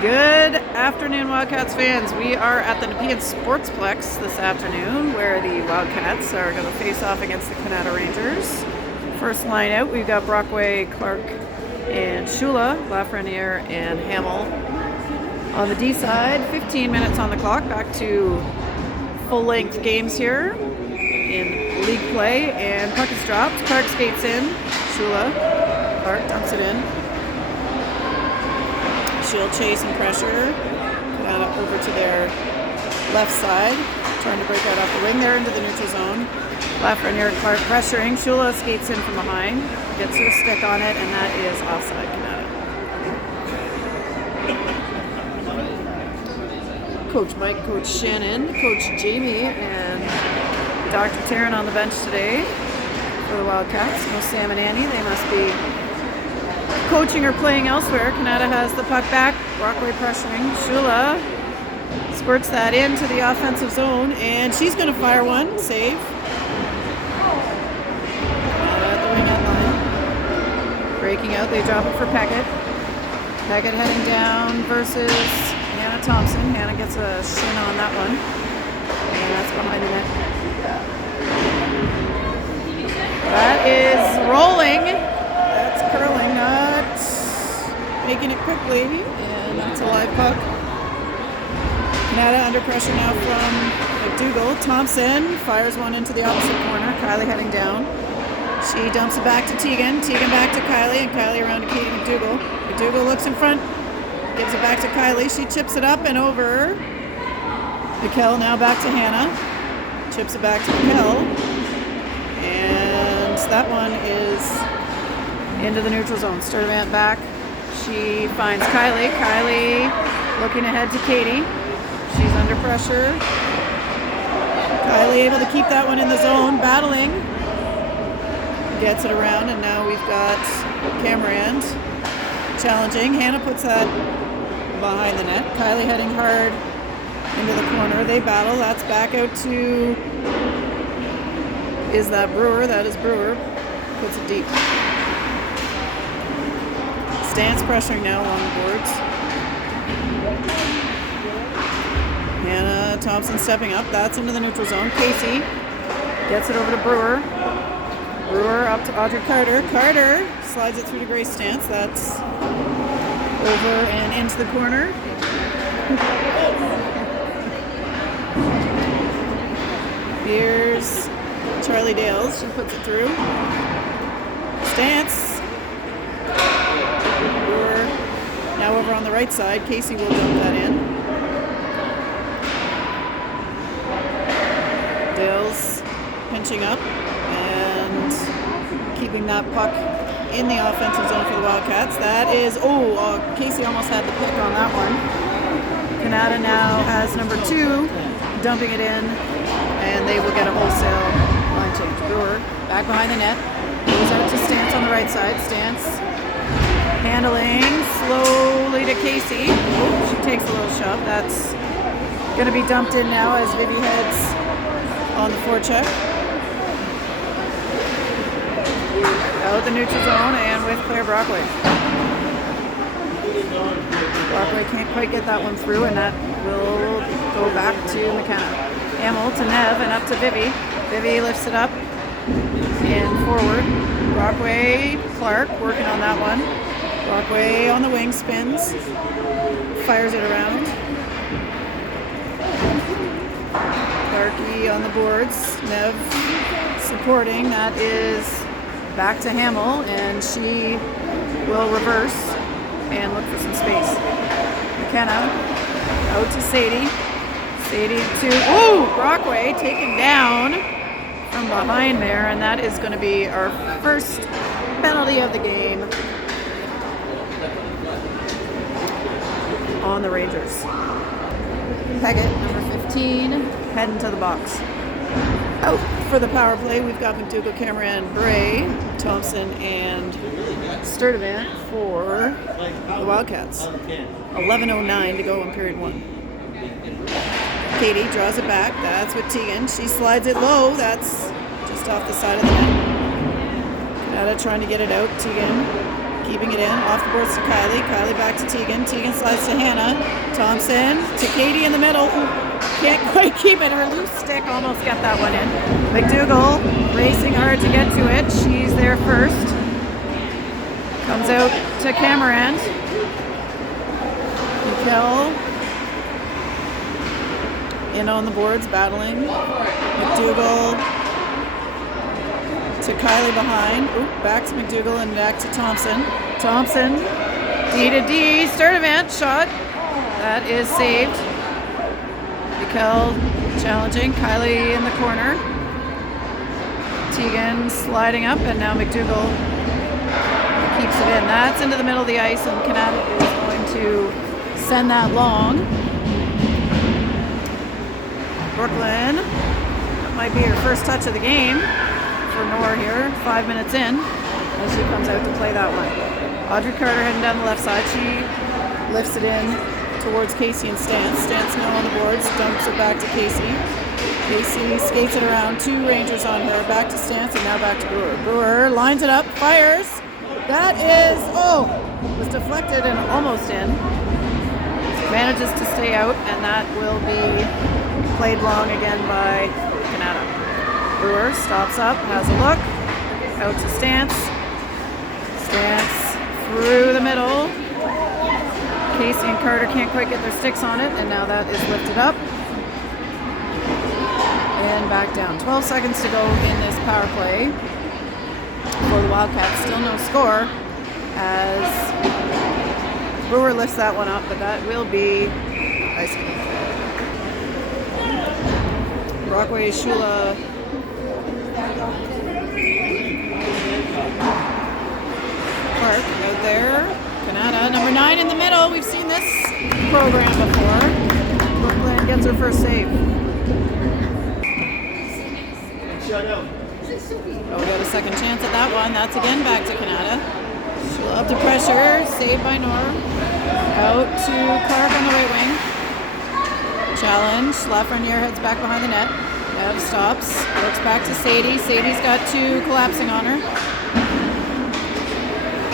Good afternoon, Wildcats fans. We are at the Nepean Sportsplex this afternoon where the Wildcats are going to face off against the Kanata Rangers. First line out, we've got Brockway, Clark, and Shula, Lafreniere, and Hamill. On the D side, 15 minutes on the clock, back to full-length games here in league play, and puck is dropped. Clark skates in, Shula, Clark dumps it in. Shield chase and pressure. Kanata over to their left side, trying to break out off the wing there into the neutral zone. Lafreniere, Clark pressuring. Shula skates in from behind, gets to a stick on it, and that is offside Kanata. Coach Mike, Coach Shannon, Coach Jamie, and Dr. Taryn on the bench today for the Wildcats. No Sam and Annie. They must be coaching or playing elsewhere. Kanata has the puck back. Brockway pressuring. Shula squirts that into the offensive zone, and she's going to fire one. Save. Kanata at the wing end line. Breaking out. They drop it for Peckett. Peckett heading down versus Hannah Thompson. Hannah gets a shin on that one, and that's behind the net. That is rolling. That's curling, not making it quickly, and that's a live puck. Kanata under pressure now from McDougall. Thompson fires one into the opposite corner. Kylie heading down. She dumps it back to Tegan. Tegan back to Kylie, and Kylie around to Katie McDougall. McDougall looks in front, gives it back to Kylie. She chips it up and over. Mikkel now back to Hannah. Chips it back to Mikkel. And that one is into the neutral zone. Sturtevant back. She finds Kylie. Kylie looking ahead to Katie. She's under pressure. Kylie able to keep that one in the zone. Battling. Gets it around, and now we've got Camerand challenging. Hannah puts that behind the net. Kylie heading hard into the corner. They battle. That's back out to... Is that Brewer? That is Brewer. Puts it deep. Stance pressuring now along the boards. Hannah Thompson stepping up. That's into the neutral zone. Casey gets it over to Brewer. Brewer up to Audrey Carter. Carter slides it through to Grace Stance. That's over and into the corner. Here's Charlie Dales. She puts it through. Stance. Brewer now over on the right side. Casey will dump that in. Dales pinching up and keeping that puck in the offensive zone for the Wildcats. That is, Casey almost had the pick on that one. Kanata now has number 2, dumping it in, and they will get a wholesale line change. Brewer back behind the net. Goes out to Stance on the right side. Stance handling slowly to Casey. She takes a little shove. That's going to be dumped in now as Vivi heads on the forecheck. Out the neutral zone and with Claire Brockway. Brockway can't quite get that one through, and that will go back to McKenna. Hamill to Nev and up to Vivi. Vivi lifts it up and forward. Brockway, Clark working on that one. Brockway on the wing, spins, fires it around. Clarkey on the boards. Nev supporting. That is back to Hamill, and she will reverse and look for some space. McKenna out to Sadie. Sadie to Brockway taken down from behind there, and that is going to be our first penalty of the game on the Rangers. Peckett, number 15, heading to the box. Out for the power play, we've got McDougall, Cameron, Bray, Thompson, and Sturtevant for the Wildcats. 11:09 to go in period 1. Katie draws it back. That's with Tegan. She slides it low. That's just off the side of the net. Kanata trying to get it out. Tegan Keeping it in, off the boards to Kylie. Kylie back to Tegan. Tegan slides to Hannah. Thompson to Katie in the middle. Ooh, can't quite keep it. Her loose stick almost got that one in. McDougall racing hard to get to it. She's there first. Comes out to Cameron. Mikel in on the boards, battling. McDougall to Kylie behind. Ooh, back to McDougall and back to Thompson. Thompson, D to D, Sturdivant shot. That is saved. Mikel challenging. Kylie in the corner. Tegan sliding up, and now McDougall keeps it in. That's into the middle of the ice, and Kanata is going to send that long. Brooklyn, that might be her first touch of the game for Nor here, 5 minutes in, as she comes out to play that one. Audrey Carter heading down the left side. She lifts it in towards Casey and Stance. Stance now on the boards, dumps it back to Casey. Casey skates it around, 2 Rangers on her, back to Stance and now back to Brewer. Brewer lines it up, fires. That is, was deflected and almost in. Manages to stay out, and that will be played long again by Kanata. Brewer stops up, has a look, out to Stance. Stance through the middle. Casey and Carter can't quite get their sticks on it, and now that is lifted up. And back down. 12 seconds to go in this power play for the Wildcats. Still no score as Brewer lifts that one up, but that will be icing. Brockway, Shula. Clark out there. Kanata, number 9 in the middle. We've seen this program before. Brooklyn gets her first save. Oh, we got a second chance at that one. That's again back to Kanata. She'll up to pressure. Saved by Nor. Out to Clark on the right wing. Challenge. Lafreniere heads back behind the net. Ev stops. Looks back to Sadie. Sadie's got 2 collapsing on her.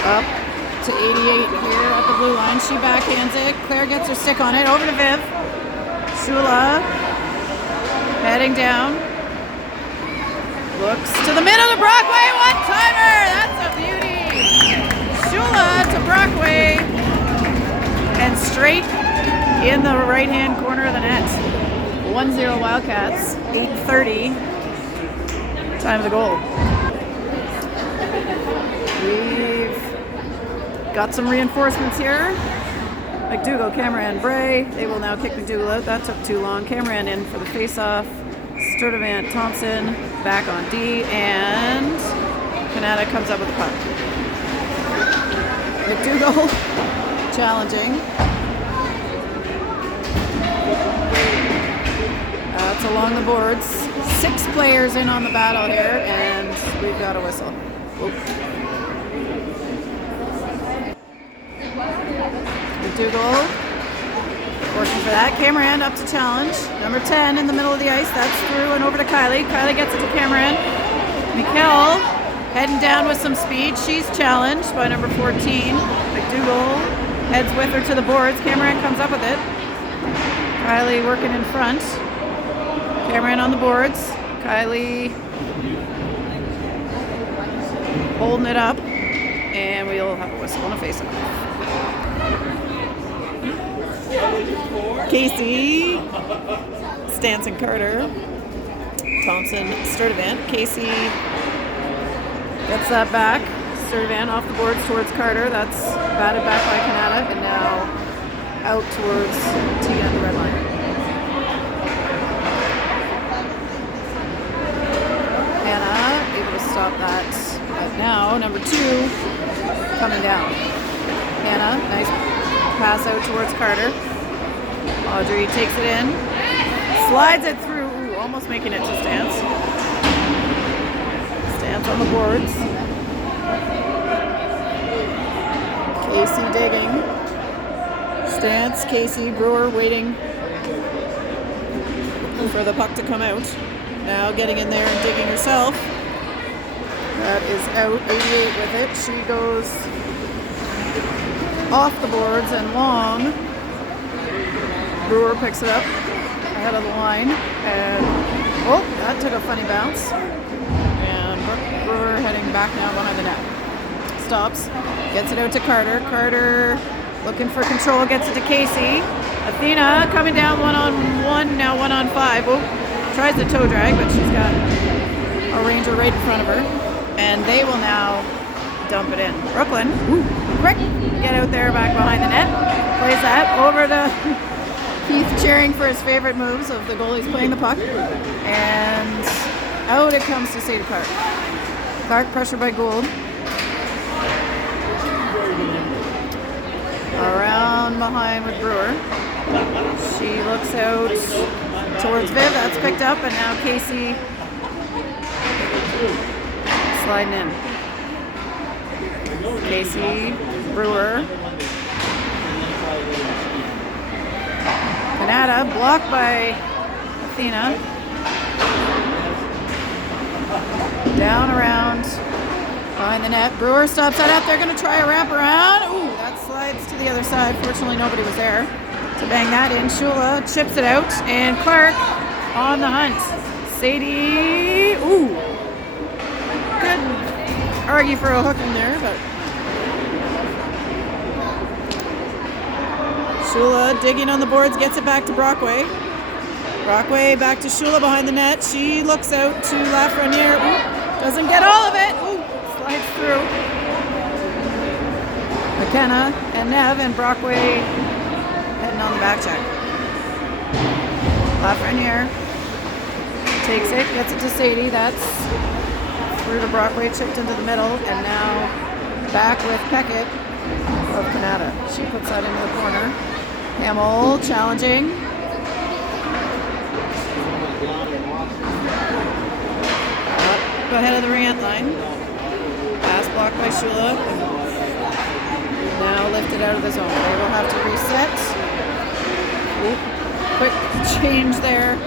Up to 88 here at the blue line. She backhands it. Claire gets her stick on it. Over to Viv. Shula heading down. Looks to the middle of Brockway. One-timer! That's a beauty! Shula to Brockway. And straight in the right-hand corner of the net. 1-0 Wildcats. 8:30. Time of the goal. We've got some reinforcements here. McDougall, Cameron, Bray. They will now kick McDougall out. That took too long. Cameron in for the face-off. Sturdivant, Thompson back on D, and Kanata comes up with the puck. McDougall challenging. That's along the boards. 6 players in on the battle here, and we've got a whistle. Whoop. McDougall working for that. Cameron up to challenge. Number 10 in the middle of the ice. That's through and over to Kylie. Kylie gets it to Cameron. Mikel heading down with some speed. She's challenged by number 14. McDougall heads with her to the boards. Cameron comes up with it. Kylie working in front. Cameron on the boards. Kylie holding it up. And we'll have a whistle and a face-off. Casey, Stance and Carter, Thompson, Sturdivant. Casey gets that back. Sturdivant off the boards towards Carter. That's batted back by Kanata, and now out towards Tegan at the red line. Hannah able to stop that. But now number 2 coming down. Hannah, nice pass out towards Carter. Audrey takes it in, slides it through, almost making it to Stance. Stance on the boards. Casey digging. Stance, Casey, Brewer waiting for the puck to come out. Now getting in there and digging herself. That is out, 88 with it. She goes off the boards and long. Brewer picks it up ahead of the line, and oh, that took a funny bounce. And Brewer heading back now behind the net. Stops, gets it out to Carter. Carter looking for control, gets it to Casey. Athena coming down 1-on-1, now 1-on-5. Oh, tries the toe drag, but she's got a ranger right in front of her. And they will now dump it in. Brooklyn, quick, get out there back behind the net. Plays that over to Keith, cheering for his favorite moves of the goalies playing the puck. And out it comes to Sadie Clark. Clark pressured by Gould. Around behind with Brewer. She looks out towards Viv. That's picked up, and now Casey sliding in. Casey, Brewer. Kanata blocked by Athena. Down around behind the net. Brewer stops that up. They're going to try a wraparound. Ooh, that slides to the other side. Fortunately, nobody was there to bang that in. Shula chips it out, and Clark on the hunt. Sadie, ooh, could argue for a hook in there, but Shula digging on the boards, gets it back to Brockway. Brockway back to Shula behind the net. She looks out to Lafreniere. Ooh, doesn't get all of it. Ooh, slides through. McKenna and Nev and Brockway heading on the back check. Lafreniere takes it, gets it to Sadie. That's through to Brockway, chipped into the middle, and now back with Peckett of Kanata. She puts that into the corner. Hamill challenging. Up ahead of the Rant line. Pass blocked by Shula. Now lifted out of the zone. They will have to reset. Oop. Quick change there.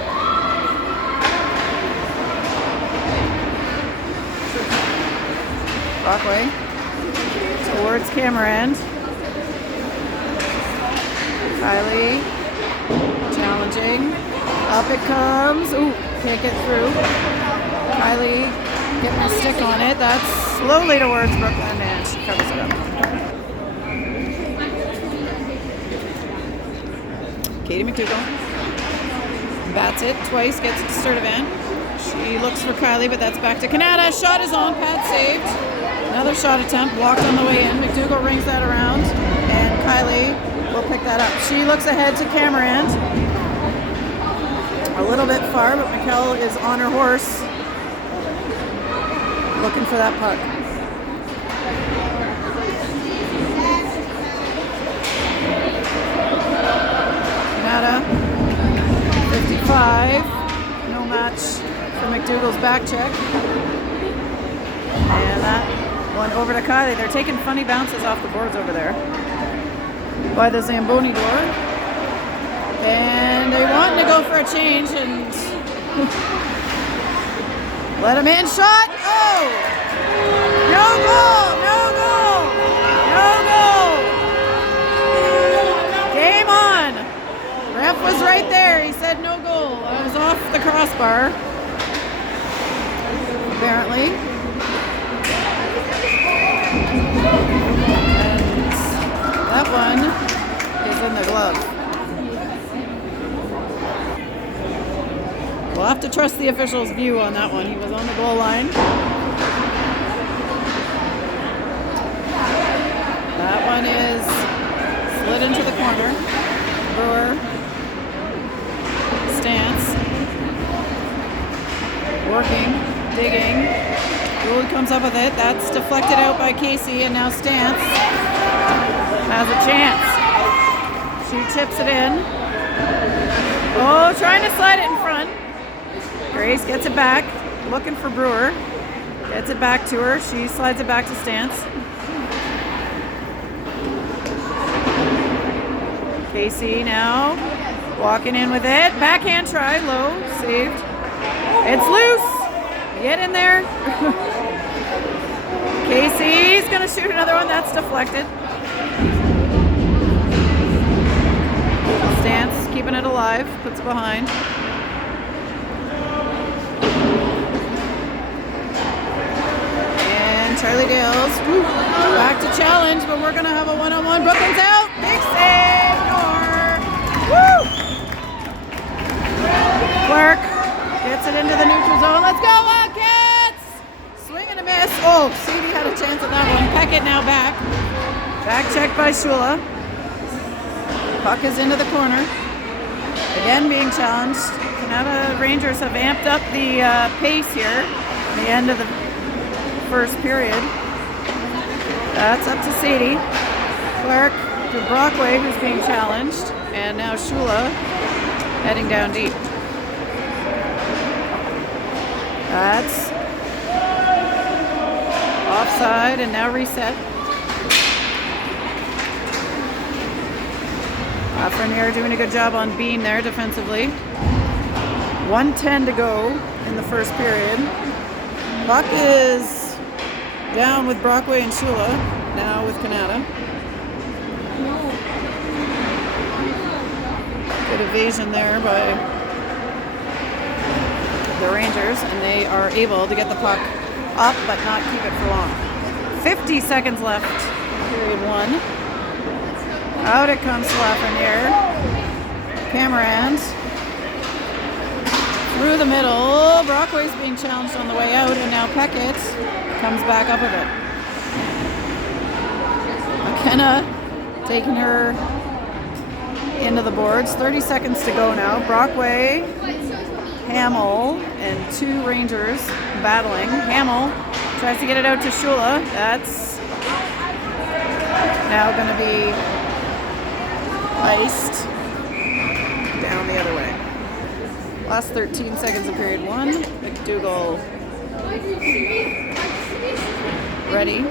Brockway towards camera end. Kylie challenging. Up it comes. Ooh, can't get through. Kylie getting a stick on it. That's slowly towards Brooklyn, and she covers it up. Katie McDougall bats it twice, gets it to Sturdivant. She looks for Kylie, but that's back to Kanata. Shot is on, pad saved. Another shot attempt, blocked on the way in. McDougall rings that around, and Kylie will pick that up. She looks ahead to Camerand. A little bit far, but Mikkel is on her horse, looking for that puck. Kanata, 55. No match for McDougall's back check. And that one over to Kylie. They're taking funny bounces off the boards over there by the Zamboni door. And they want to go for a change and let him in. Shot! Oh! No goal! No goal! No goal! Game on! Ref was right there. He said no goal. I was off the crossbar. Apparently. And that one is in the glove. We'll have to trust the official's view on that one. He was on the goal line. That one is slid into the corner. Brewer. Stance. Working. Digging. Gould comes up with it. That's deflected out by Casey, and now Stance has a chance. She tips it in. Oh, trying to slide it in front. Grace gets it back, looking for Brewer. Gets it back to her. She slides it back to Stance. Casey now walking in with it. Backhand try, low, saved. It's loose. Get in there. Casey's gonna shoot another one. That's deflected. Stance keeping it alive, puts it behind. And Charlie Dales, back to challenge, but we're gonna have a one-on-one. Brooklyn's out, big save, Woo! Clark gets it into the neutral zone. Let's go, Wildcats! Swing and a miss. Oh, Sadie had a chance at that one. Peckett now back. Back check by Shula. Puck is into the corner. Again being challenged. Kanata Rangers have amped up the pace here at the end of the first period. That's up to Sadie. Clark to Brockway, who's being challenged. And now Shula heading down deep. That's offside and now reset. Lafreniere doing a good job on Bean there defensively. 1:10 to go in the first period. Puck is down with Brockway and Shula, now with Kanata. Good evasion there by the Rangers, and they are able to get the puck up but not keep it for long. 50 seconds left in period one. Out it comes to Lafreniere. Camerans through the middle. Brockway's being challenged on the way out, and now Peckett comes back up a bit. McKenna taking her into the boards. 30 seconds to go now. Brockway, Hamill, and two Rangers battling. Hamill tries to get it out to Shula. That's now going to be iced down the other way. Last 13 seconds of period one. McDougall ready.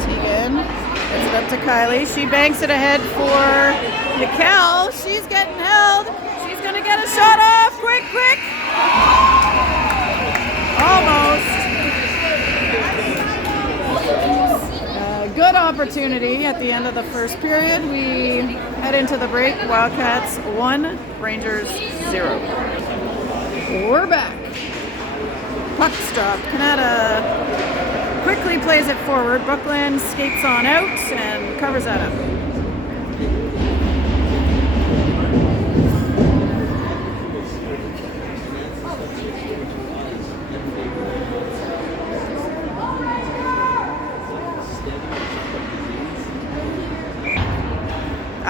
Tegan gets it up to Kylie. She banks it ahead for Mikkel. She's getting held. She's going to get a shot off. Quick, quick. Almost. Good opportunity at the end of the first period. We head into the break. Wildcats 1, Rangers 0. We're back. Puck's dropped. Kanata quickly plays it forward. Brooklyn skates on out and covers that up.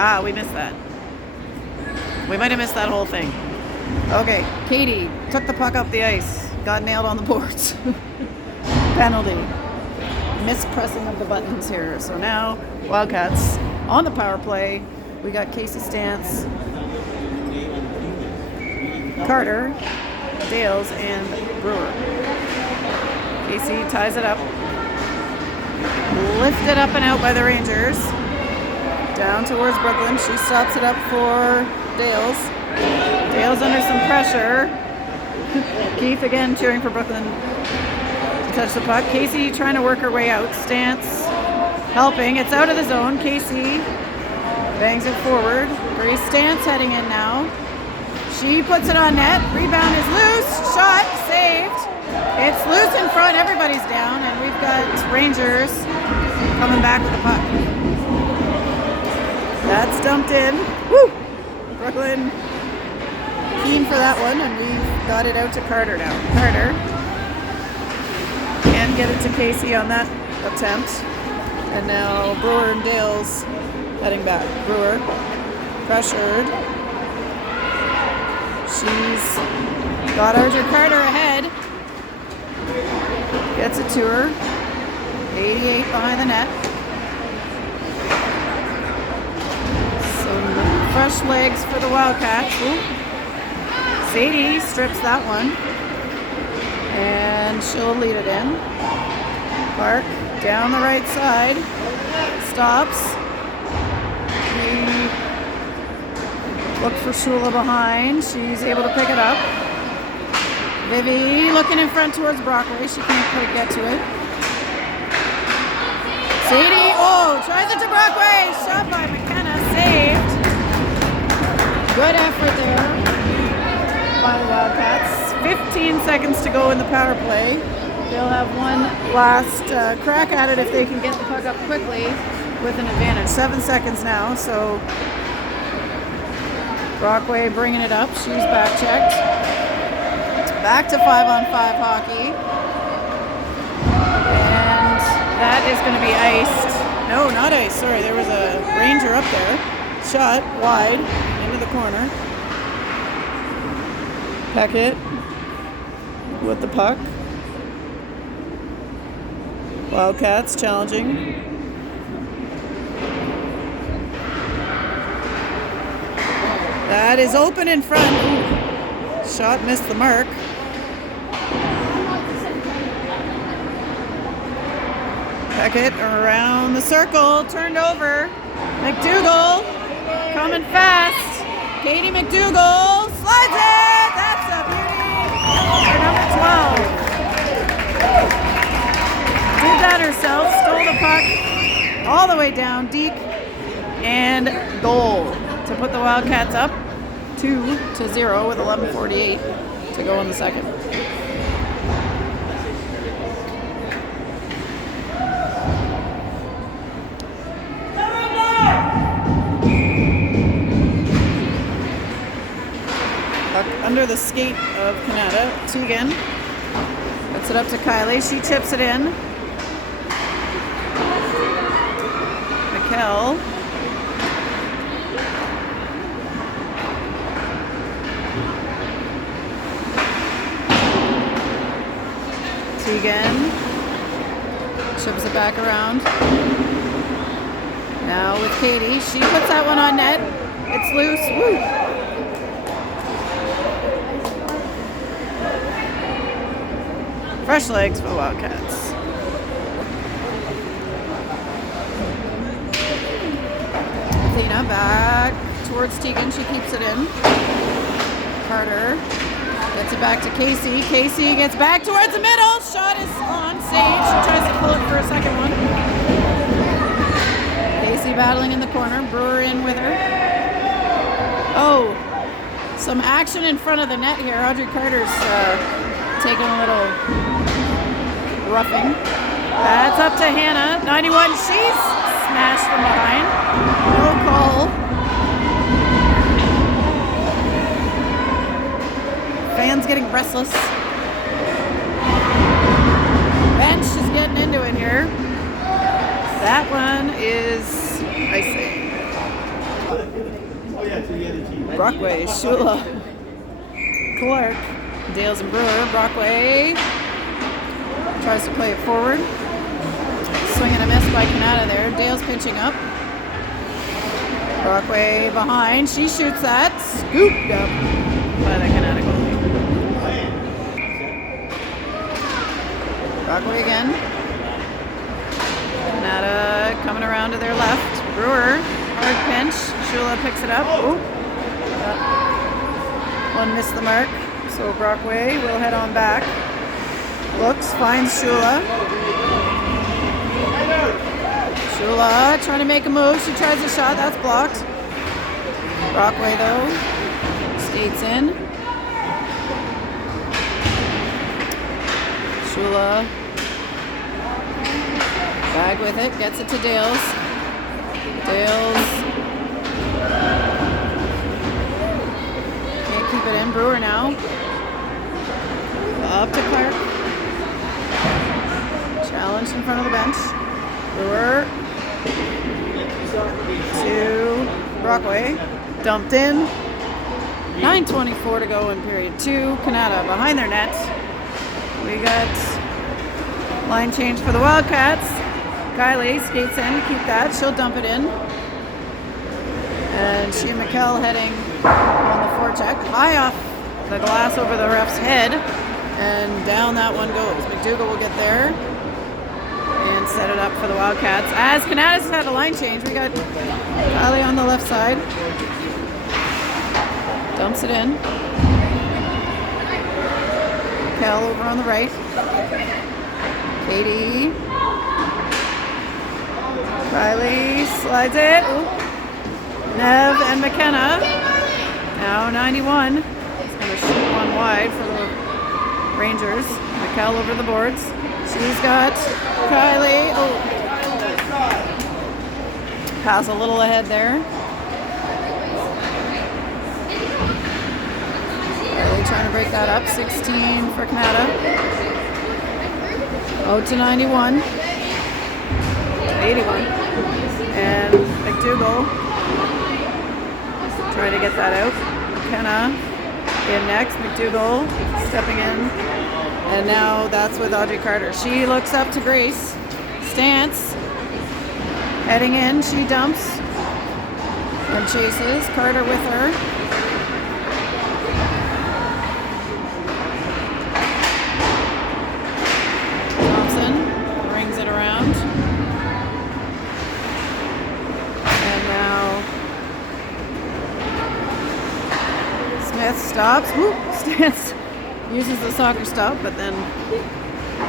Ah, we missed that. We might have missed that whole thing. Okay, Katie took the puck up the ice. Got nailed on the boards. Penalty. Mispressing of the buttons here. So now, Wildcats on the power play. We got Casey Stance, Carter, Dales, and Brewer. Casey ties it up. Lifted up and out by the Rangers. Down towards Brooklyn. She stops it up for Dales. Dales under some pressure. Keith again cheering for Brooklyn to touch the puck. Casey trying to work her way out. Stance helping. It's out of the zone. Casey bangs it forward. Grace Stance heading in now. She puts it on net. Rebound is loose. Shot saved. It's loose in front. Everybody's down. And we've got Rangers coming back with the puck. That's dumped in. Woo! Brooklyn keen for that one, and we've got it out to Carter now. Carter can get it to Casey on that attempt. And now Brewer and Dales heading back. Brewer pressured. She's got Archer Carter ahead. Gets it to her. 88 behind the net. Fresh legs for the Wildcats. Ooh. Sadie strips that one. And she'll lead it in. Clark down the right side. Stops. We look for Shula behind. She's able to pick it up. Vivi looking in front towards Brockway. She can't quite get to it. Sadie, oh, tries it to Brockway. Shot by McKenna, saved. Good effort there by the Wildcats. 15 seconds to go in the power play. They'll have one last crack at it if they can get the puck up quickly with an advantage. 7 seconds now, so Brockway bringing it up. She's back checked. Back to 5-on-5 hockey. And that is going to be iced. No, not iced. Sorry, there was a Ranger up there. Shot wide into the corner. Peckett with the puck. Wildcats challenging. That is open in front. Ooh. Shot missed the mark. Peckett around the circle, turned over. McDougall coming fast. Katie McDougall slides it. That's a beauty for number 12. Did that herself, stole the puck all the way down, Deke, and goal to put the Wildcats up 2-0 with 11:48 to go in the second. Puck under the skate of Kanata. Tegan puts it up to Kylie. She chips it in. Mikkel. Tegan chips it back around. Now with Katie, she puts that one on net. It's loose. Woo! Fresh legs for the Wildcats. Athena back towards Tegan. She keeps it in. Carter gets it back to Casey. Casey gets back towards the middle. Shot is on Sage. She tries to pull it for a second one. Casey battling in the corner. Brewer in with her. Oh, some action in front of the net here. Audrey Carter's taking a little roughing. That's up to Hannah. 91. She's smashed from behind. No call. Fans getting restless. Bench is getting into it here. That one is icing. Brockway, Shula, Clark, Dales and Brewer. Brockway tries to play it forward. Swing and a miss by Kanata there. Dale's pinching up. Brockway behind. She shoots that. Scooped up by the Kanata goalie. Brockway again. Kanata coming around to their left. Brewer, hard pinch. Shula picks it up. Oh. One missed the mark. So Brockway will head on back. Looks, finds Shula. Shula trying to make a move. She tries a shot. That's blocked. Brockway, though, skates in. Shula bag with it. Gets it to Dales. Dales can't keep it in. Brewer now. Up to Clark. Challenge in front of the bench. Brewer to Brockway. Dumped in. 9:24 to go in period 2. Kanata behind their net. We got line change for the Wildcats. Kylie skates in to keep that. She'll dump it in. And she and Mikkel heading on the forecheck. High off the glass over the ref's head. And down that one goes. McDougall will get there and set it up for the Wildcats. As Kanata's had a line change, we got Kylie on the left side. Dumps it in. Kel over on the right. Katie Kylie slides it. Ooh. Nev and McKenna. Now 91. He's going to shoot one wide for the Rangers. Mikkel over the boards. She's got Kylie. Oh. Pass a little ahead there. Kylie trying to break that up. 16 for Kanata. 0-91. 81. And McDougall trying to get that out. McKenna in next. McDougall stepping in. And now that's with Audrey Carter. She looks up to Grace. Stance. Heading in. She dumps. And chases. Carter with her. Thompson brings it around. And now Smith stops. Whoop. Stance. Uses the soccer stop, but then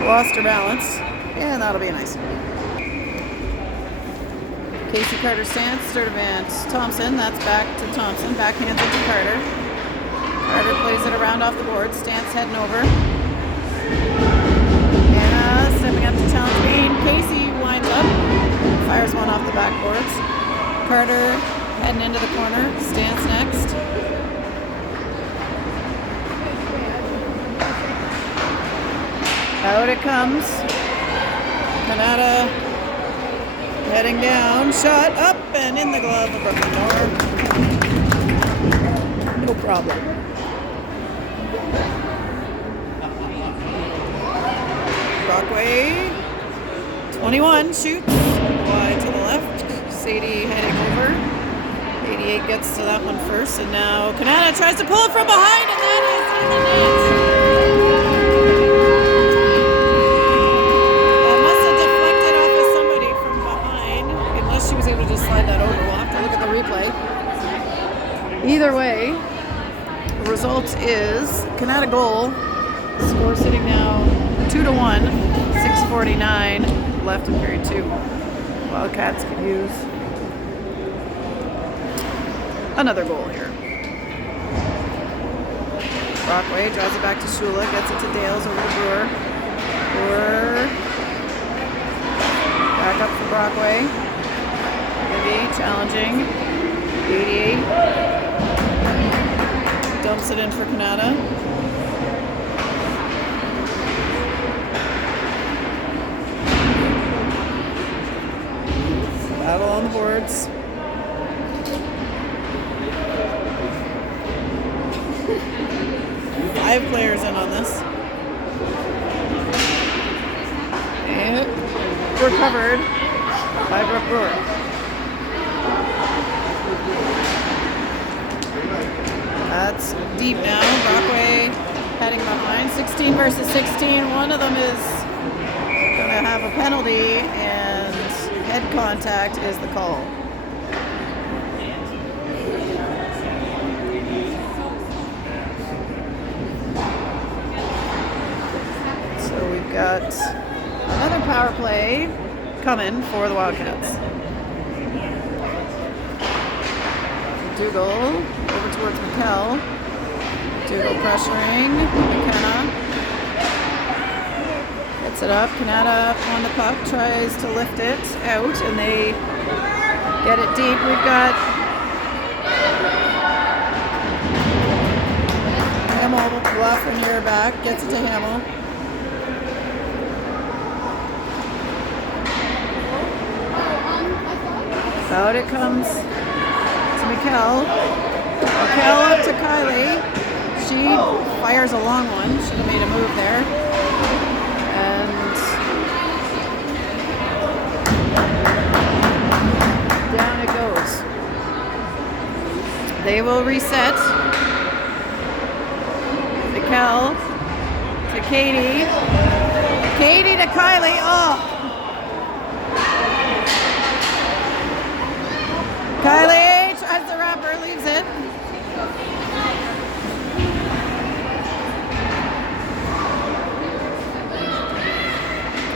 lost her balance. Yeah, that'll be nice. Casey Carter stance, Sturtevant Thompson. That's back to Thompson. Backhands into Carter. Carter plays it around off the board. Stance heading over. Anna stepping up to challenge Bean. Casey winds up. Fires one off the backboards. Carter heading into the corner. Stance next. Out it comes. Kanata heading down. Shot up and in the glove of Brooklyn Moore. No problem. Brockway. 21 shoots. Wide to the left. Sadie heading over. 88 gets to that one first. And now Kanata tries to pull it from behind, and that is in the net. She was able to just slide that over. We'll have to look at the replay. Either way, the result is Kanata goal. Score sitting now 2-1. 6:49 left in period 2. Wildcats could use another goal here. Brockway drives it back to Shula, gets it to Dales over to Brewer. Brewer back up for Brockway. Challenging. 88. Dumps it in for Kanata. Battle on the boards. Five players in on this. And recovered by Brooke Brewer. That's deep now. Brockway heading behind. 16 versus 16. One of them is going to have a penalty, and head contact is the call. So we've got another power play coming for the Wildcats. Dougal over towards Mikkel. Dougal pressuring McKenna. Gets it up. Kanata on the puck, tries to lift it out, and they get it deep. We've got Hamill bluff and near back. Gets it to Hamill. Out it comes. Mikkel up to Kylie. She fires a long one. Should have made a move there. And down it goes. They will reset. Mikkel to Katie. Katie to Kylie. Oh! Kylie! As the wrapper leaves it.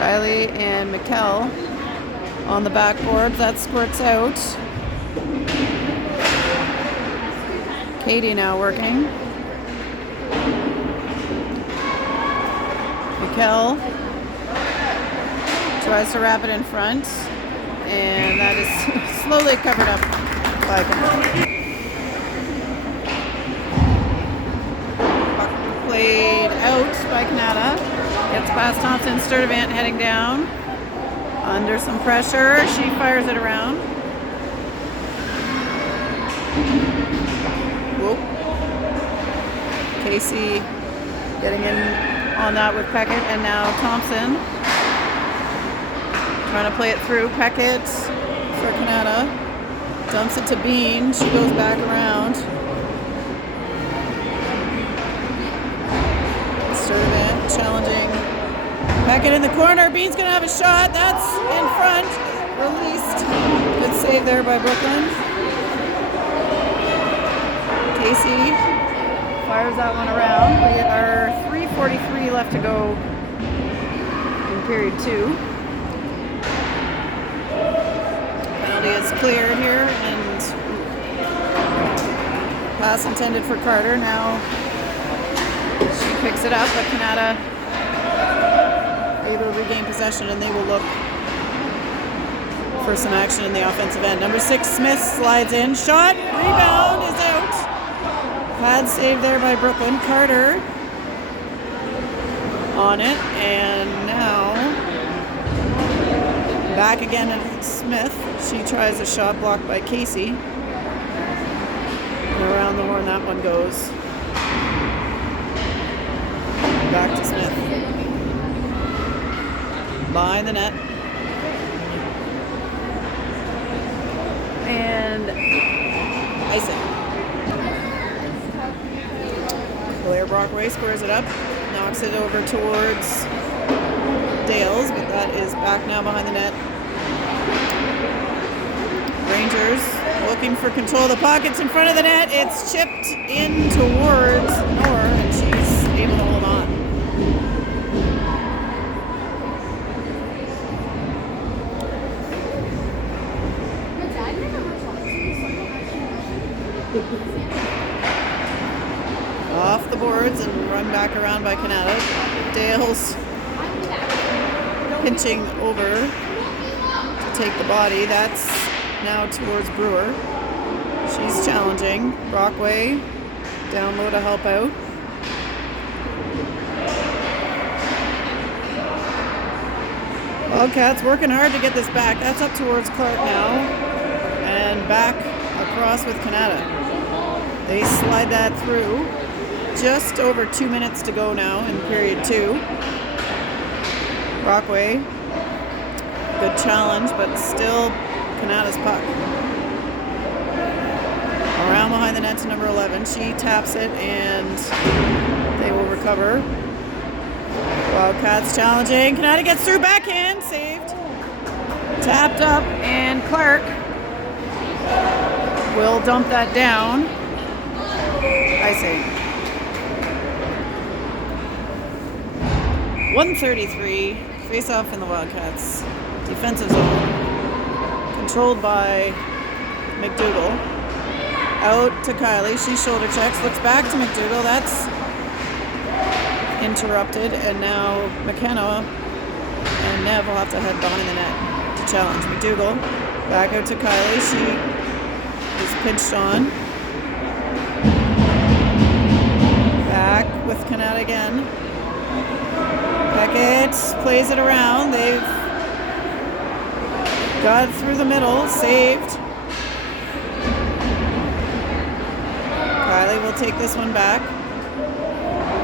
Kylie and Mikkel on the backboard. That squirts out. Katie now working. Mikkel tries to wrap it in front, and that is slowly covered up by Kanata. Puck played out by Kanata. Gets past Thompson. Sturdivant heading down. Under some pressure, she fires it around. Whoa. Casey getting in on that with Peckett, and now Thompson trying to play it through. Peckett for Kanata. Dumps it to Bean. She goes back around. Sturdivant challenging Peckett in the corner. Bean's going to have a shot. That's in front. Released. Good save there by Brooklyn. Casey fires that one around. We are 3:43 left to go in period 2. Penalty is cleared here, and pass intended for Carter. Now she picks it up, but Kanata able to regain possession, and they will look for some action in the offensive end. Number 6, Smith slides in. Shot, rebound is out. Pad save there by Brooklyn. Carter on it, and now back again at Smith. She tries a shot blocked by Casey. And around the horn that one goes. Back to Smith. Behind the net. And icing. Blair Brockway squares it up. Knocks it over towards Dales, but that is back now behind the net. Rangers looking for control of the puck. It's in front of the net. It's chipped in towards Nor, and she's able to hold on. Off the boards and run back around by Kanata. Dales pinching over to take the body. That's now towards Brewer. She's challenging. Brockway down low to help out. Wildcats working hard to get this back. That's up towards Clark now. And back across with Kanata. They slide that through. Just over 2 minutes to go now in period 2. Brockway, good challenge, but still Kanata's puck. Around behind the net to number 11. She taps it, and they will recover. Wildcats challenging. Kanata gets through, backhand, saved. Tapped up, and Clark will dump that down. Icing. 1:33, face-off in the Wildcats. Defensive zone. Controlled by McDougall. Out to Kylie. She shoulder checks. Looks back to McDougall. That's interrupted. And now McKenna and Nev will have to head behind the net to challenge. McDougall back out to Kylie. She is pinched on. Back with Kanata again. Beckett plays it around. They've got it through the middle. Saved. Kylie will take this one back.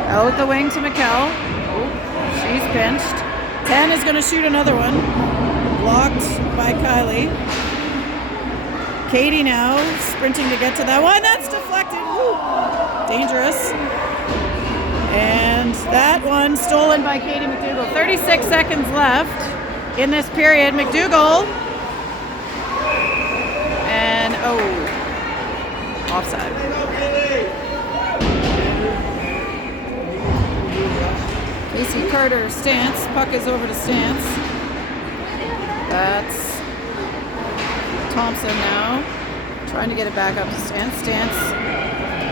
Out the wing to Mikkel. She's pinched. 10 is going to shoot another one. Blocked by Kylie. Katie now sprinting to get to that one. That's deflected. Woo. Dangerous. And that one stolen by Katie McDougall. 36 seconds left in this period. McDougall. And, offside. Casey Carter, Stance. Puck is over to Stance. That's Thompson now, trying to get it back up to Stance. Stance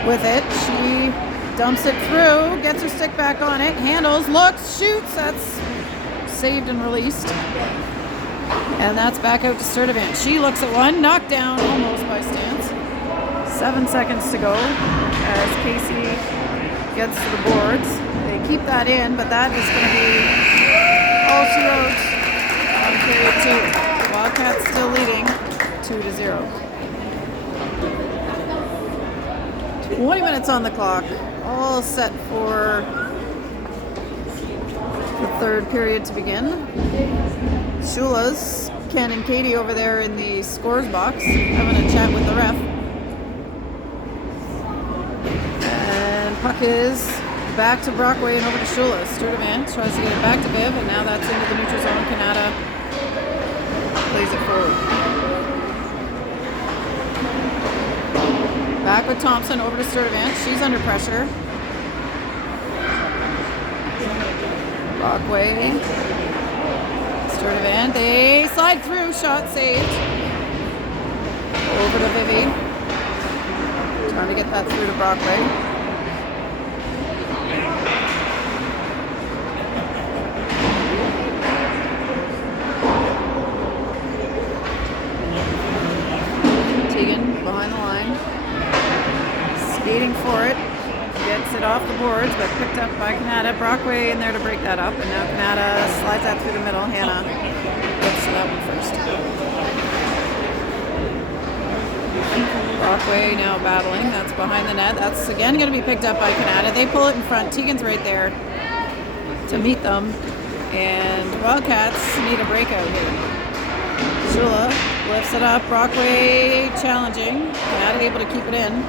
with it. She dumps it through, gets her stick back on it, handles, looks, shoots. That's saved and released. And that's back out to Sturdivant. She looks at one, knocked down almost by Stance. 7 seconds to go as Casey gets to the boards. They keep that in, but that is going to be all she wrote on period 2. Wildcats still leading 2-0. 20 minutes on the clock, all set for the third period to begin. Shula's Ken and Katie over there in the scores box having a chat with the ref. And puck is back to Brockway and over to Shula. Sturdivant tries to get it back to Viv, and now that's into the neutral zone. Kanata plays it forward. Back with Thompson over to Sturdivant. She's under pressure. Brockway. Sturdivant. They slide through. Shot saved. Over to Vivi. Trying to get that through to Brockway. Tegan behind the line. Skating for it. Gets it off the boards, but picked up by Kanata. Brockway in there to break that up, and now Kanata slides that through the middle. Hannah gets to that one first. Brockway now battling. That's behind the net. That's again going to be picked up by Kanata. They pull it in front. Tegan's right there to meet them, and Wildcats need a breakout here. Shula lifts it up. Brockway challenging. Kanata able to keep it in.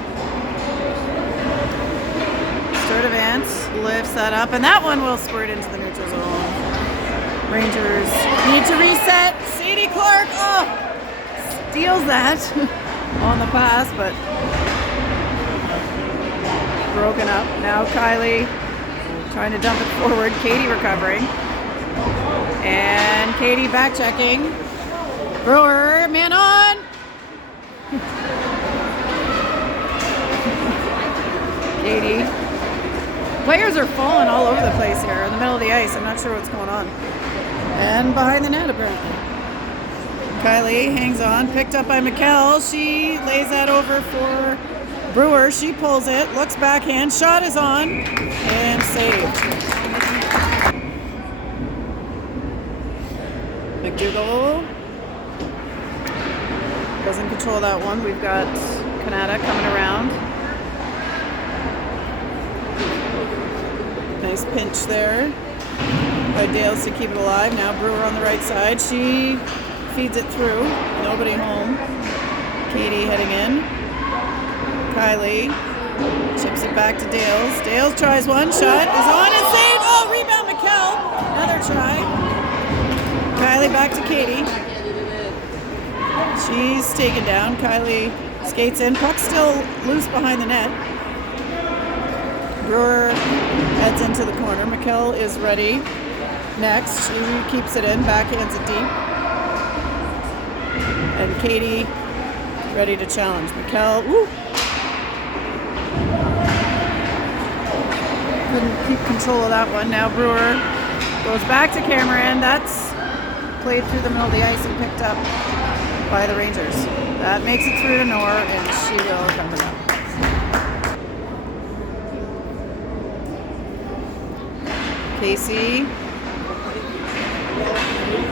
Sturdivant lifts that up, and that one will squirt into the neutral zone. Rangers need to reset. Sadie Clark, steals that on the pass, but broken up. Now Kylie trying to dump it forward. Katie recovering. And Katie back checking. Brewer, man on! Katie. Players are falling all over the place here in the middle of the ice. I'm not sure what's going on. And behind the net, apparently. Kylie hangs on, picked up by Mikkel. She lays that over for Brewer. She pulls it, looks backhand. Shot is on and saved. McDougall doesn't control that one. We've got Kanata coming around. Nice pinch there by Dales to keep it alive. Now Brewer on the right side. She feeds it through. Nobody home. Katie heading in. Kylie chips it back to Dales. Dales tries one. Shot is on and saved. Oh, rebound Mikkel. Another try. Kylie back to Katie. She's taken down. Kylie skates in. Puck still loose behind the net. Brewer heads into the corner. Mikkel is ready. Next, she keeps it in, backhands it deep. And Katie ready to challenge. Mikkel, couldn't keep control of that one. Now Brewer goes back to Cameron. That's played through the middle of the ice and picked up by the Rangers. That makes it through to Nor, and she will cover it up. Casey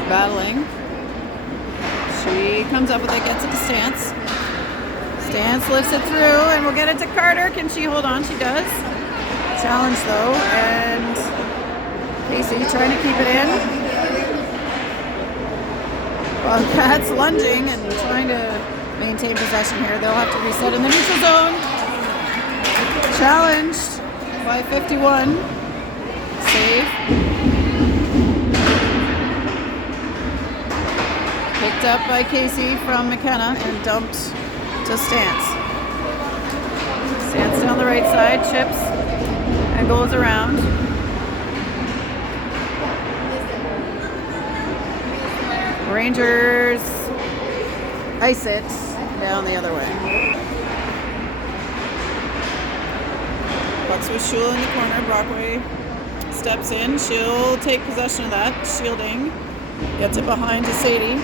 battling. She comes up with it, gets it to Stance. Stance lifts it through, and we'll get it to Carter. Can she hold on? She does. Challenge though, and Casey trying to keep it in. Wildcats lunging and trying to maintain possession here. They'll have to reset in the neutral zone. Challenged by 51. Save. Picked up by Casey from McKenna and dumped to Stance. Stance down the right side, chips, and goes around. Rangers ice it down the other way. Pucks with Shula in the corner. Brockway steps in. She'll take possession of that. Shielding. Gets it behind to Sadie.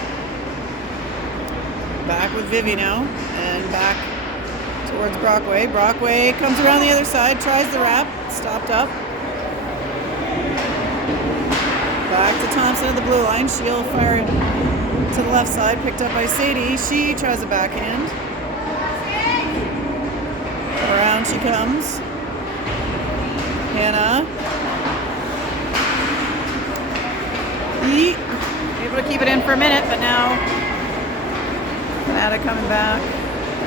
Back with Vivi now. And back towards Brockway. Brockway comes around the other side. Tries the wrap. Stopped up. Back to Thompson at the blue line. She'll fire it to the left side. Picked up by Sadie. She tries a backhand. Around she comes. Hannah. Able to keep it in for a minute, but now Kanata coming back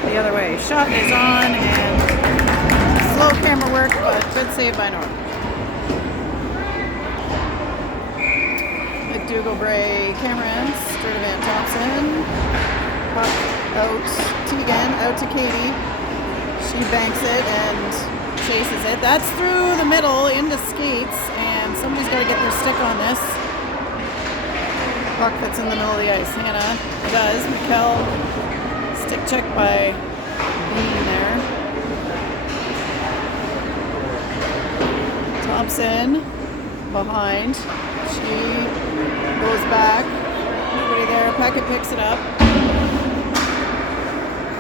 the other way. Shot is on, and slow camera work, but good save by North. McDougal, Bray, Cameron, Sturtevant, Thompson. Puck out. Tegan out to Katie. She banks it and chases it. That's through the middle into skates, and somebody's got to get their stick on this. Puck that's in the middle of the ice. Hannah does. Mikkel, stick check by Bean there. Thompson behind. She goes back. Nobody there. Peckett picks it up.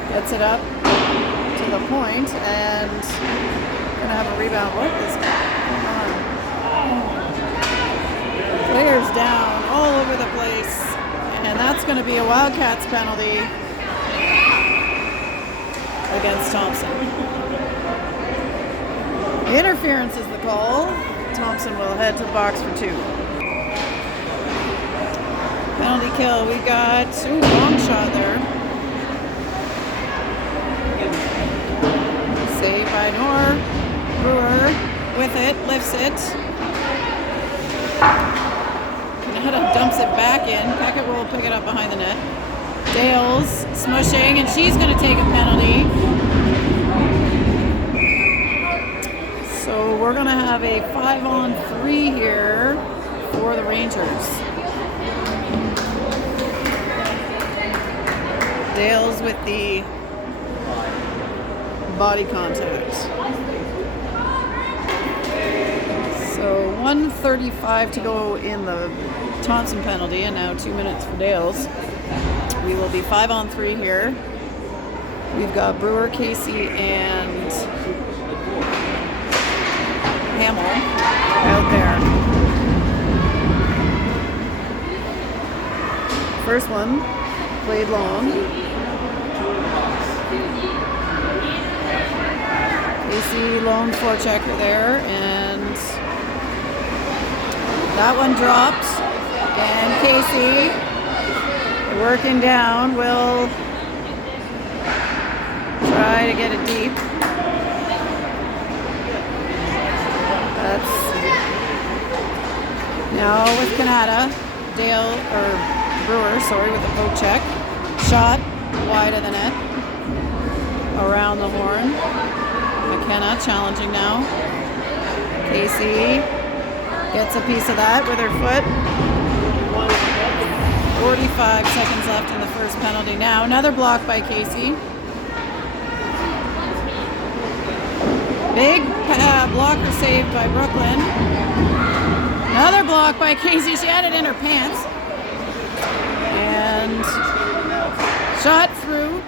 Gets it up to the point and gonna have a rebound. What is going on? Players down all over the place, and that's going to be a Wildcats penalty against Thompson. Interference is the call. Thompson will head to the box for 2. Penalty kill. We got long shot there. Save by Nor. Brewer with it, lifts it. Kanata dumps it back in. Peckett will pick it up behind the net. Dale's smushing, and she's going to take a penalty. So we're going to have a 5-on-3 here for the Rangers. Dale's with the body contact. So 1:35 to go in the Thompson penalty, and now 2 minutes for Dale's. We will be 5-on-3 here. We've got Brewer, Casey, and Hamill out there. First one played long. Casey lone forechecker there, and that one dropped. And Casey, working down, will try to get it deep. That's now with Kanata. Brewer, with the poke check. Shot wide of the net. Around the horn. McKenna challenging now. Casey gets a piece of that with her foot. 45 seconds left in the first penalty now. Another block by Casey. Big blocker saved by Brooklyn. Another block by Casey. She had it in her pants. And shot through.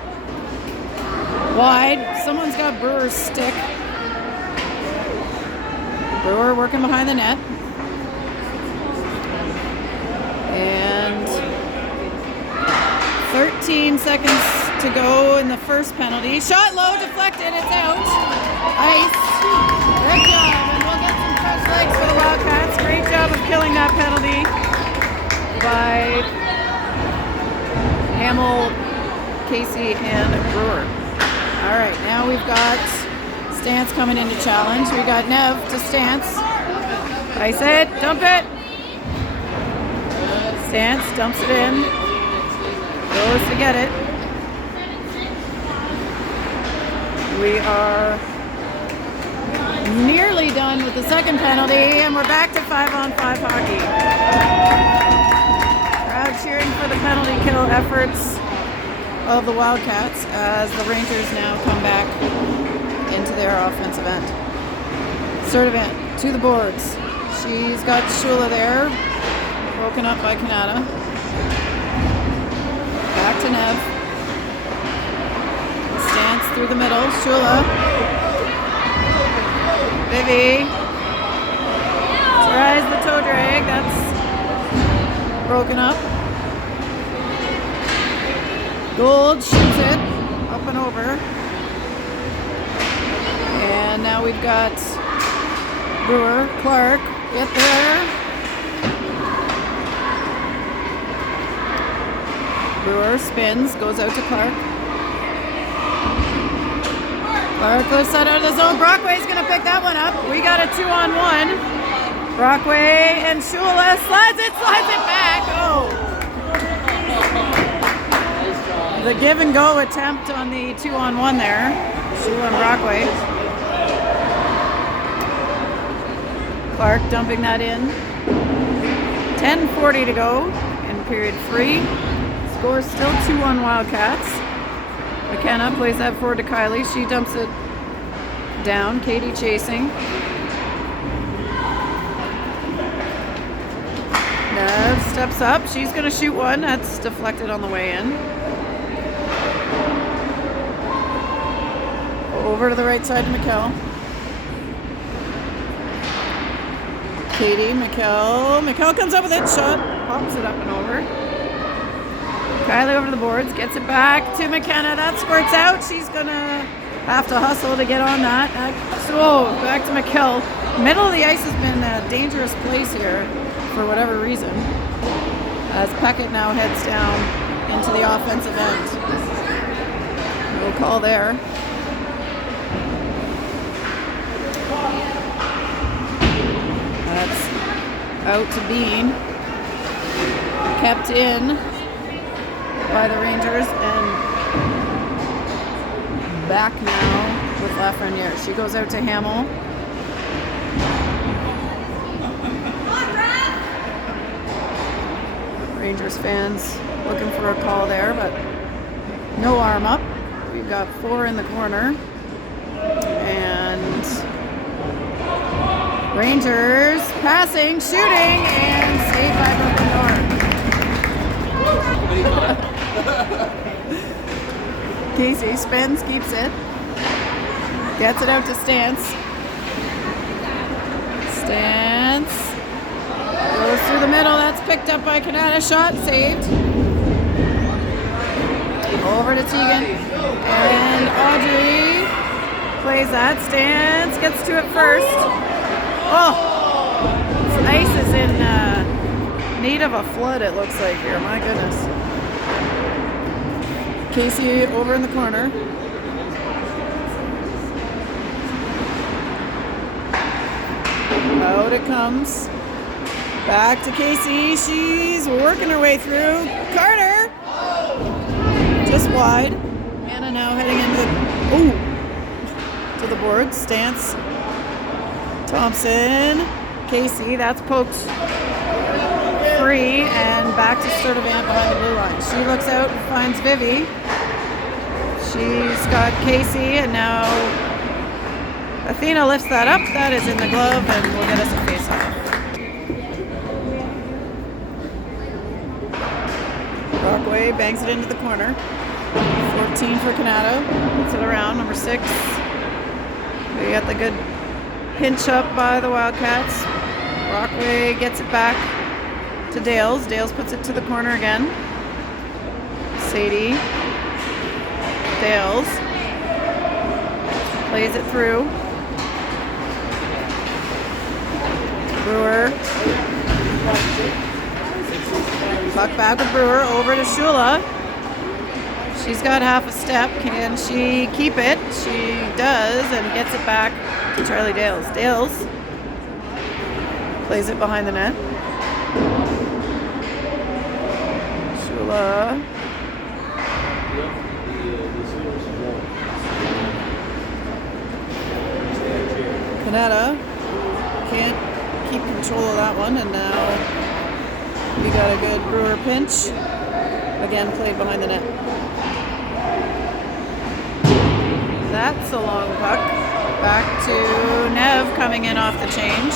Wide. Someone's got Brewer's stick. Brewer working behind the net. And 13 seconds to go in the first penalty. Shot low, deflected, it's out. Ice. Great job, and we'll get some fresh legs for the Wildcats. Great job of killing that penalty by Hamill, Casey, and Brewer. All right, now we've got Stance coming in to challenge. We got Nev to Stance. Ice it, dump it. Stance dumps it in. Goes to get it. We are nearly done with the second penalty, and we're back to 5-on-5 hockey. Crowd cheering for the penalty kill efforts of the Wildcats as the Rangers now come back into their offensive end. Sturdivant to the boards. She's got Shula there, broken up by Kanata. Back to Nev. Stance through the middle. Shula. Vivi. Tries the toe drag. That's broken up. Gold shoots it up and over. And now we've got Brewer, Clark, get there. Brewer spins, goes out to Clark. Clark lifts that out of the zone. Brockway's going to pick that one up. We got a 2-on-1. Brockway and Shula slides it back. Oh! The give and go attempt on the 2-on-1 there. Shula and Brockway. Clark dumping that in. 10:40 to go in period 3. Score still 2-1 Wildcats. McKenna plays that forward to Kylie. She dumps it down. Katie chasing. Nev steps up. She's going to shoot one. That's deflected on the way in. Over to the right side to Mikkel. Katie, Mikkel. Mikkel comes up with it. Shot. Pops it up and over. Kylie over the boards. Gets it back to McKenna. That squirts out. She's going to have to hustle to get on that. So back to Mikkel. Middle of the ice has been a dangerous place here for whatever reason. As Peckett now heads down into the offensive end. No call there. That's out to Bean. Kept in by the Rangers and back now with Lafreniere. She goes out to Hamill. Rangers fans looking for a call there, but no arm up. We've got 4 in the corner. And Rangers passing, shooting, and saved by Brooklyn North. Casey spins, keeps it. Gets it out to Stance. Stance. Goes through the middle. That's picked up by Kanata. Shot saved. Over to Tegan. And Audrey plays that. Stance gets to it first. Oh! This ice is in need of a flood, it looks like here. My goodness. Casey over in the corner. Out it comes. Back to Casey. She's working her way through. Carter! Just wide. Anna now heading into to the board. Stance. Thompson. Casey. That's poked free. And back to Sturdivant behind the blue line. She looks out and finds Vivi. She's got Casey. And now Athena lifts that up. That is in the glove and will get us a face-off. Brockway bangs it into the corner. 14 for Kanata. Puts it around. Number 6. We got the good pinch up by the Wildcats. Brockway gets it back to Dales. Dales puts it to the corner again. Sadie. Dales. Plays it through. Brewer. Puck back with Brewer over to Shula. She's got half a step. Can she keep it? She does and gets it back to Charlie Dales. Dales plays it behind the net. Shula. Kanata can't keep control of that one, and now we got a good Brewer pinch. Again, played behind the net. That's a long puck. Back to Nev coming in off the change.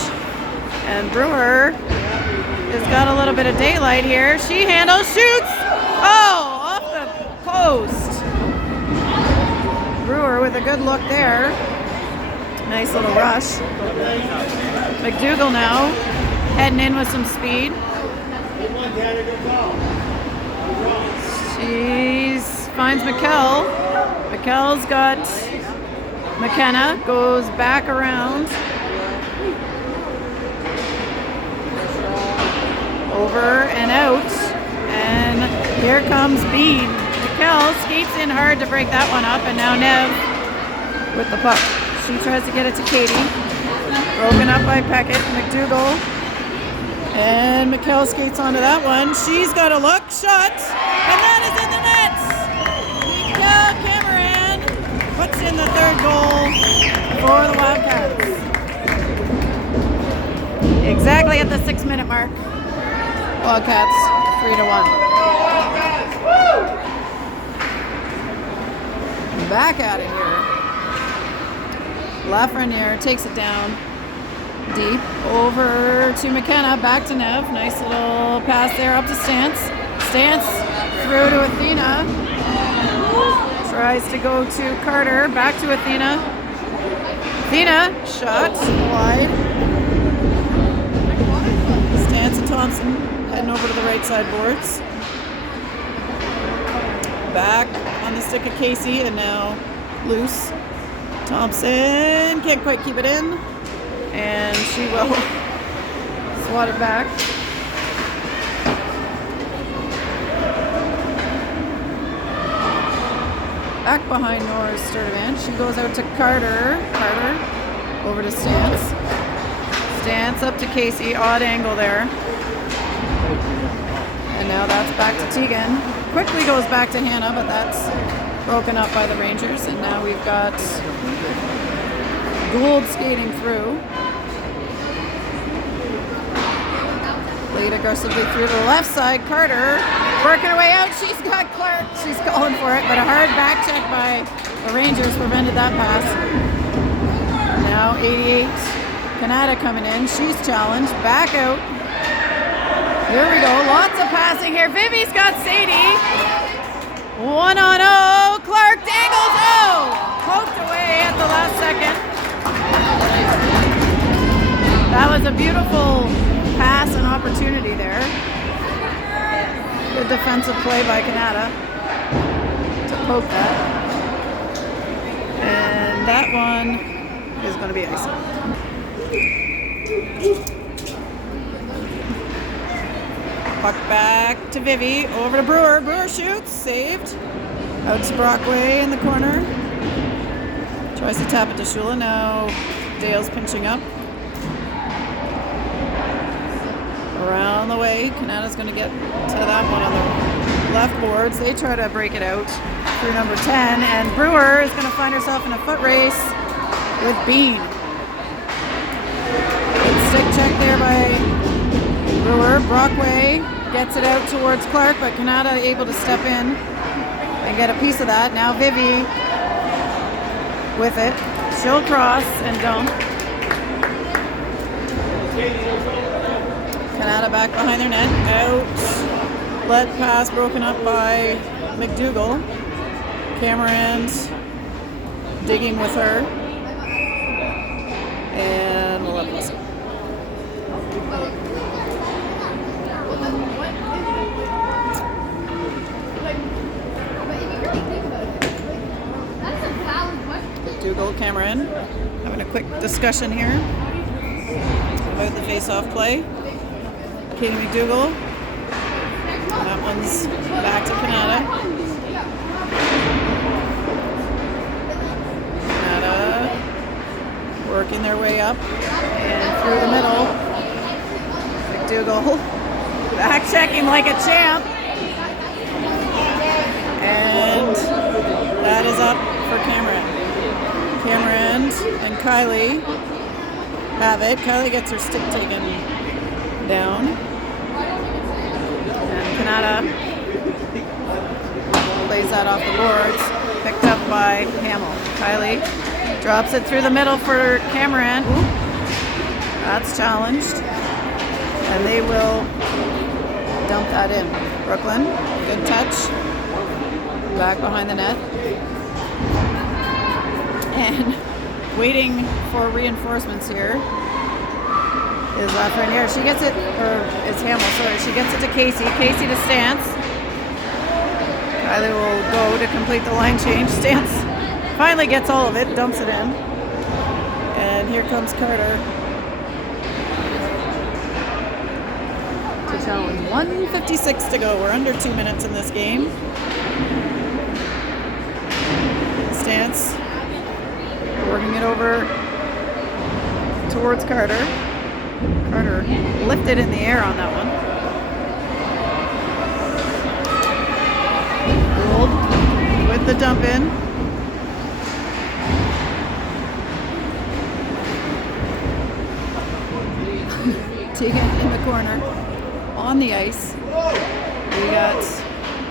And Brewer has got a little bit of daylight here. She handles, shoots! Oh, off the post. Brewer with a good look there. Nice little rush. McDougall now heading in with some speed. She finds McKell. McKell's got McKenna, goes back around. Over and out. And here comes Bean. McKell skates in hard to break that one up, and now Nev with the puck. She tries to get it to Katie. Broken up by Peckett. McDougall. And McKell skates onto that one. She's got a look. Shot. And that is in the net. Mika Cameron puts in the third goal for the Wildcats. Exactly at the 6-minute mark. Wildcats 3-1. Back out of here. Lafreniere takes it down. Deep over to McKenna, back to Nev. Nice little pass there up to Stance. Stance through to Athena. Tries to go to Carter, back to Athena. Athena, shot wide. Stance and Thompson heading over to the right side boards. Back on the stick of Casey, and now loose. Thompson can't quite keep it in. And she will swat it back. Back behind Nora Sturdivant. She goes out to Carter. Carter over to Stance. Stance up to Casey. Odd angle there. And now that's back to Tegan. Quickly goes back to Hannah, but that's broken up by the Rangers. And now we've got Gould skating through. Played aggressively through to the left side. Carter working her way out. She's got Clark. She's calling for it, but a hard back check by the Rangers prevented that pass. Now 88. Kanata coming in. She's challenged. Back out. Here we go. Lots of passing here. Vivi's got Sadie. 1-on-0. Clark dangles. Oh! Poked away at the last second. That was a beautiful pass and opportunity there. Good defensive play by Kanata to poke that. And that one is going to be icing. Puck back to Vivi, over to Brewer. Brewer shoots, saved. Out to Brockway in the corner. Tries to tap it to Shula. Now Dale's pinching up. Around the way, Kanata's going to get to that one on the left boards. They try to break it out through number 10, and Brewer is going to find herself in a foot race with Bean. Good stick check there by Brewer. Brockway gets it out towards Clark, but Kanata able to step in and get a piece of that. Now Vivi with it. She'll cross and don't. Kanata back behind their net. Out. Let pass broken up by McDougall. Cameron's digging with her. And we'll let it listen. McDougall, Cameron having a quick discussion here about the face-off play. Katie McDougall. That one's back to Kanata. Kanata working their way up and through the middle. McDougall back checking like a champ. And that is up for Cameron. Cameron and Kylie have it. Kylie gets her stick taken down. And Kanata plays that off the boards. Picked up by Hamill. Kylie drops it through the middle for Cameron. Ooh, that's challenged. And they will dump that in. Brooklyn, good touch. Back behind the net. And waiting for reinforcements here is Lafreniere. She gets it, or is Hamill, sorry. She gets it to Casey. Casey to Stance. Kylie will go to complete the line change. Stance finally gets all of it, dumps it in. And here comes Carter to challenge. 1:56 to go. We're under 2 minutes in this game. Stance working it over towards Carter. Carter lifted in the air on that one. Gould with the dump in. Tegan in the corner on the ice. We got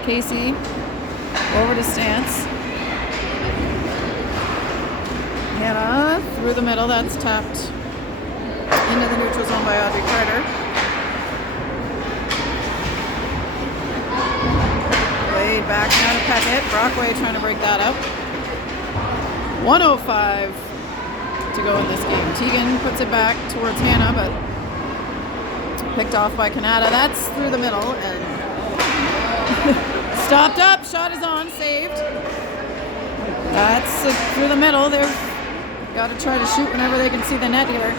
Casey over to Stance. Hannah through the middle. That's tapped into the neutral zone by Audrey Carter. Played back now to Peckett. Brockway trying to break that up. 1:05 to go in this game. Tegan puts it back towards Hannah, but picked off by Kanata. That's through the middle and stopped up. Shot is on. Saved. That's through the middle. They've got to try to shoot whenever they can see the net here.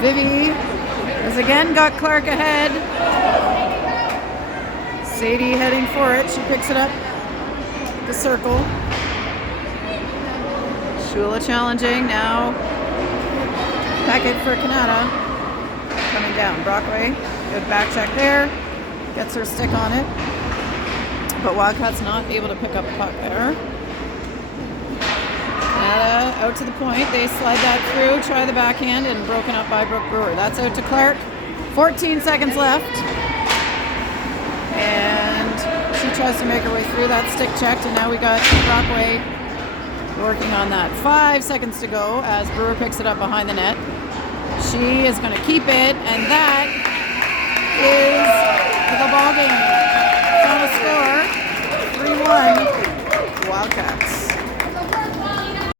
Vivi has again got Clark ahead. Sadie heading for it. She picks it up. The circle. Shula challenging. Now Peckett for Kanata. Coming down. Brockway. Good back check there. Gets her stick on it. But Wildcats not able to pick up the puck there. Kanata out to the point. They slide that through. Try the backhand and broken up by Brooke Brewer. That's out to Clark. 14 seconds left. And she tries to make her way through. That stick checked. And now we got Brockway working on that. 5 seconds to go as Brewer picks it up behind the net. She is going to keep it, and that is the ball game. Final score, 3-1, Wildcats.